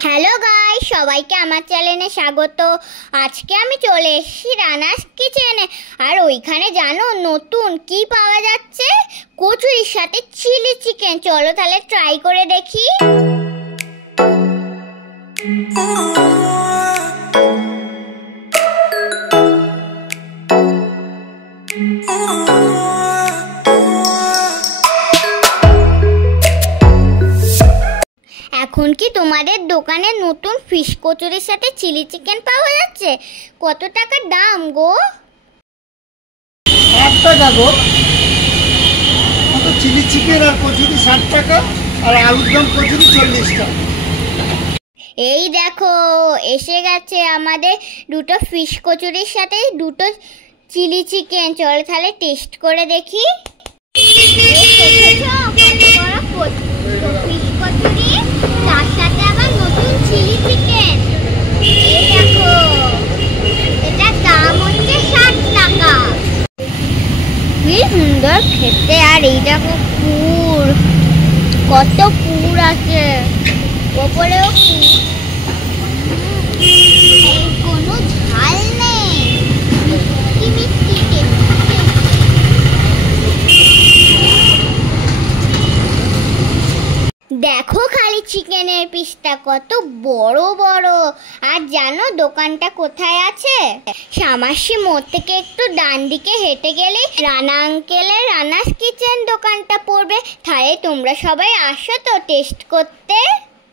Hello guys, সবাইকে আমার চ্যানেলে স্বাগত। আজকে আমি চলে এসেছি রানাস কিচেনে। আর ওইখানে জানো নতুন কি পাওয়া যাচ্ছে? কচুরির সাথে চিলি চিকেন। চলো তাহলে ট্রাই করে দেখি। এখন কি তোমাদের দোকানে নতুন ফিশ কচুরির সাথে চিলি চিকেন পাওয়া যাচ্ছে? কত টাকা দাম গো? চিলি চিকেন আর কচুরি 60 টাকা, আর আলুর দম কচুরি 40 টাকা। এই দেখো এসে গেছে আমাদের দুটো ফিশ কচুরির সাথে দুটো চিলি চিকেন। চলো তাহলে টেস্ট করে দেখি। ফিশ কচুরি তার সাথে আবার নতুন চিলি চিকেন। এই দেখো এটার দাম হচ্ছে 60 টাকা। কি সুন্দর খেতে। আর এই দেখো পুর, কত পুর আছে, ওপরেও পুর, কোনো ঝাল নেই, মিষ্টি মিষ্টি টেস্টি। দেখো খালি চিকেনের পিসটা কত বড় বড়। আর জানো দোকানটা কোথায় আছে? সামাসি মোড় থেকে একটু ডান দিকে হেঁটে গেলে রানা আঙ্কেলের রানাস কিচেন দোকানটা পড়বে। তাহলে তোমরা সবাই আসো তো টেস্ট করতে।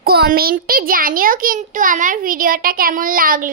কমেন্টে জানিও কিন্তু আমার ভিডিওটা কেমন লাগলো।